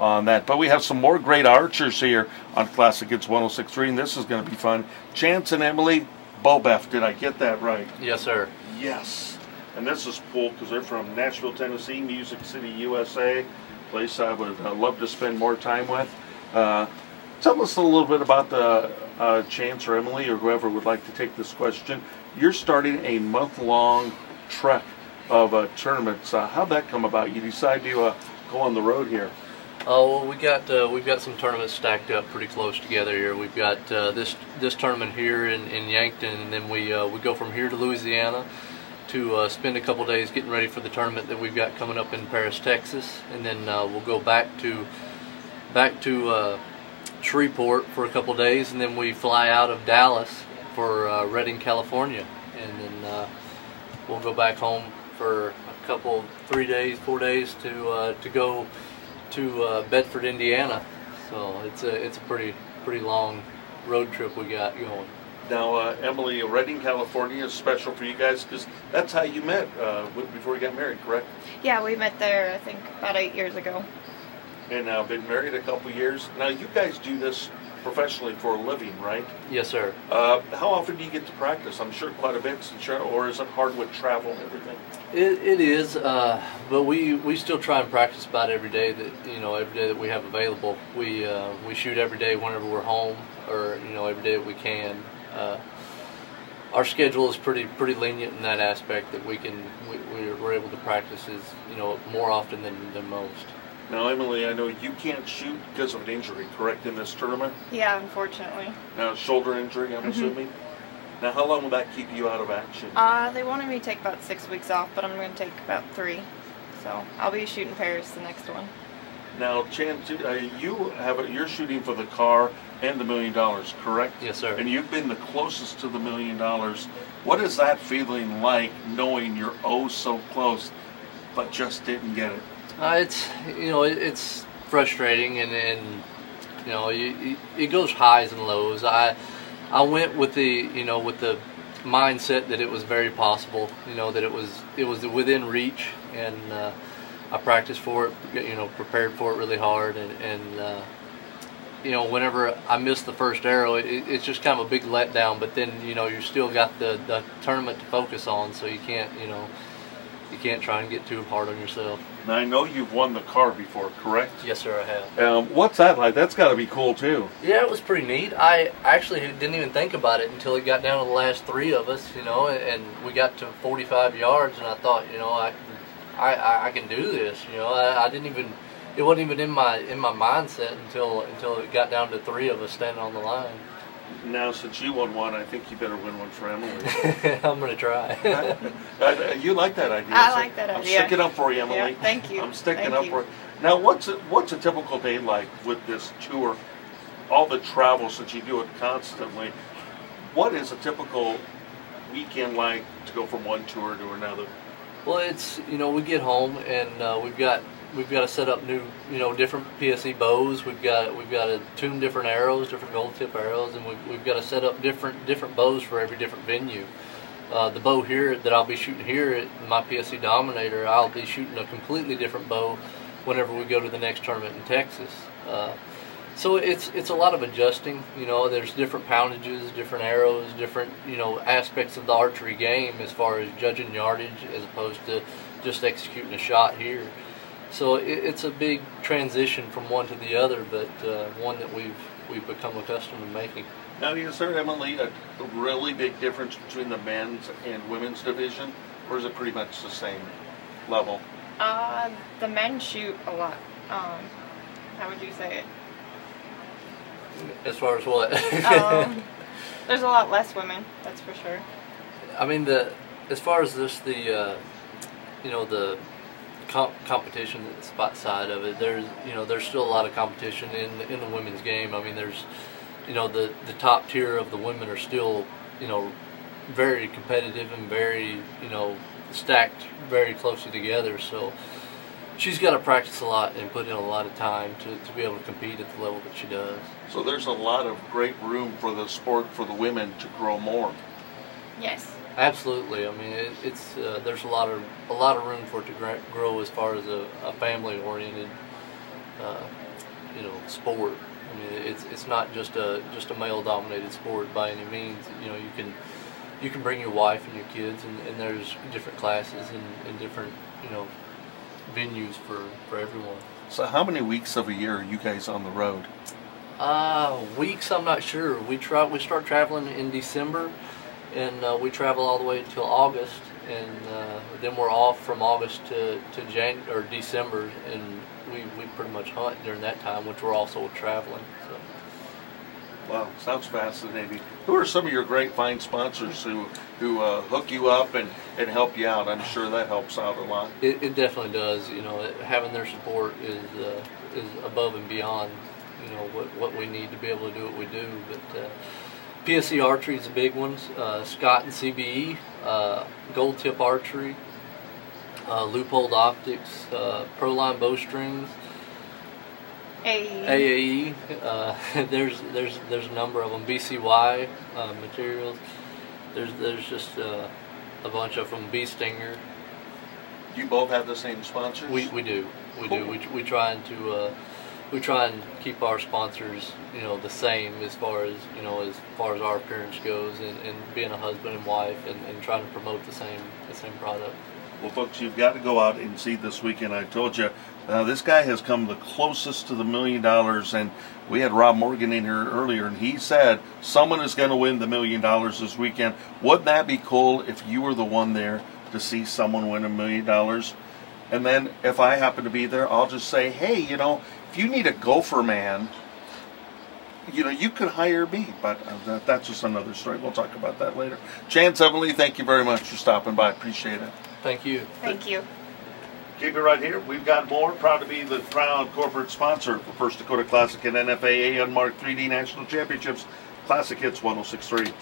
on that. But we have some more great archers here on Classic Hits 106.3, and this is going to be fun. Chance and Emily Bobef, did I get that right? Yes, sir. Yes. And this is cool because they're from Nashville, Tennessee, Music City, USA, place I would love to spend more time with. Tell us a little bit about the Chance or Emily or whoever would like to take this question. You're starting a month-long trek of tournaments. How'd that come about? You decide to go on the road here? Oh, well, we've got some tournaments stacked up pretty close together here. We've got this tournament here in Yankton, and then we go from here to Louisiana to spend a couple days getting ready for the tournament that we've got coming up in Paris, Texas, and then we'll go back to Shreveport for a couple days, and then we fly out of Dallas for Redding, California, and then we'll go back home for a couple, 3 days, 4 days to go to Bedford, Indiana. So it's a pretty long road trip we got going. Now, Emily, Redding, California is special for you guys because that's how you met before you got married, correct? Yeah, we met there, I think, about 8 years ago. And now been married a couple years. Now, you guys do this professionally for a living, right? Yes, sir. How often do you get to practice? I'm sure quite a bit, or is it hard with travel and everything? It is, but we still try and practice about every day that we have available. We shoot every day whenever we're home, or every day that we can. Our schedule is pretty lenient in that aspect that we're able to practice more often than most. Now, Emily, I know you can't shoot because of an injury, correct, in this tournament? Yeah, unfortunately. Now, shoulder injury, I'm assuming? Now, how long will that keep you out of action? They wanted me to take about 6 weeks off, but I'm going to take about 3. So I'll be shooting Paris the next one. Now, Chance, you're shooting for the car and the $1 million, correct? Yes, sir. And you've been the closest to the $1 million. What is that feeling like, knowing you're oh so close, but just didn't get it? It's frustrating, and it goes highs and lows. I went with the mindset that it was very possible, that it was within reach, and I practiced for it, prepared for it really hard, and whenever I missed the first arrow, it's just kind of a big letdown. But then you still got the tournament to focus on, so you can't try and get too hard on yourself. Now, I know you've won the car before, correct? Yes, sir, I have. What's that like? That's got to be cool, too. Yeah, it was pretty neat. I actually didn't even think about it until it got down to the last 3 of us, and we got to 45 yards, and I thought, I can do this. I didn't even, it wasn't even in my mindset until it got down to 3 of us standing on the line. Now, since you won one, I think you better win one for Emily. I'm going to try. You like that idea? I like that idea. I'm sticking up for you, Emily. Yeah, thank you. I'm sticking up for you. Now, what's a typical day like with this tour? All the travel, since you do it constantly. What is a typical weekend like to go from one tour to another? Well, it's we get home and we've got to set up new different PSE bows. We've got to tune different arrows, different gold tip arrows, and we've got to set up different bows for every different venue. The bow here that I'll be shooting here at my PSE Dominator, I'll be shooting a completely different bow whenever we go to the next tournament in Texas. So it's a lot of adjusting. There's different poundages, different arrows, different aspects of the archery game as far as judging yardage as opposed to just executing a shot here. So it's a big transition from one to the other, but one that we've become accustomed to making. Now, is there, Emily, a really big difference between the men's and women's division, or is it pretty much the same level? The men shoot a lot. How would you say it? As far as what? There's a lot less women, that's for sure. I mean, as far as just the competition spot side of it, there's still a lot of competition in the women's game. I mean, there's the top tier of the women are still very competitive and very stacked very closely together. So she's got to practice a lot and put in a lot of time to be able to compete at the level that she does. So there's a lot of great room for the sport for the women to grow more. Yes. Absolutely. I mean, there's a lot of room for it to grow as far as a family-oriented sport. I mean, it's not just a male dominated sport by any means. You know, you can bring your wife and your kids, and there's different classes and different, you know, venues for everyone. So how many weeks of a year are you guys on the road? Weeks, I'm not sure. We start traveling in December, and we travel all the way until August, and then we're off from August to December, and we pretty much hunt during that time, which we're also traveling. So. Wow, sounds fascinating. Who are some of your grapevine sponsors who hook you up and help you out? I'm sure that helps out a lot. It definitely does. You know, having their support is above and beyond, you know, what we need to be able to do what we do. But PSC Archery is the big ones. Scott and CBE, Gold Tip Archery, Loophole Optics, Proline Bowstrings, AAE. There's a number of them. BCY materials. There's just a bunch of them. Bee Stinger. Do you both have the same sponsors? We do. We try and keep our sponsors, you know, the same as far as our appearance goes, and being a husband and wife, and trying to promote the same product. Well, folks, you've got to go out and see this weekend. I told you, this guy has come the closest to the $1 million, and we had Rob Morgan in here earlier, and he said someone is going to win the $1 million this weekend. Wouldn't that be cool if you were the one there to see someone win $1 million? And then if I happen to be there, I'll just say, hey, you know, if you need a gopher man, you know, you could hire me. But that's just another story. We'll talk about that later. Chance, Emily, thank you very much for stopping by. Appreciate it. Thank you. Thank you. Keep it right here. We've got more. Proud to be the proud corporate sponsor for First Dakota Classic and NFAA Unmarked 3D National Championships. Classic Hits 106.3.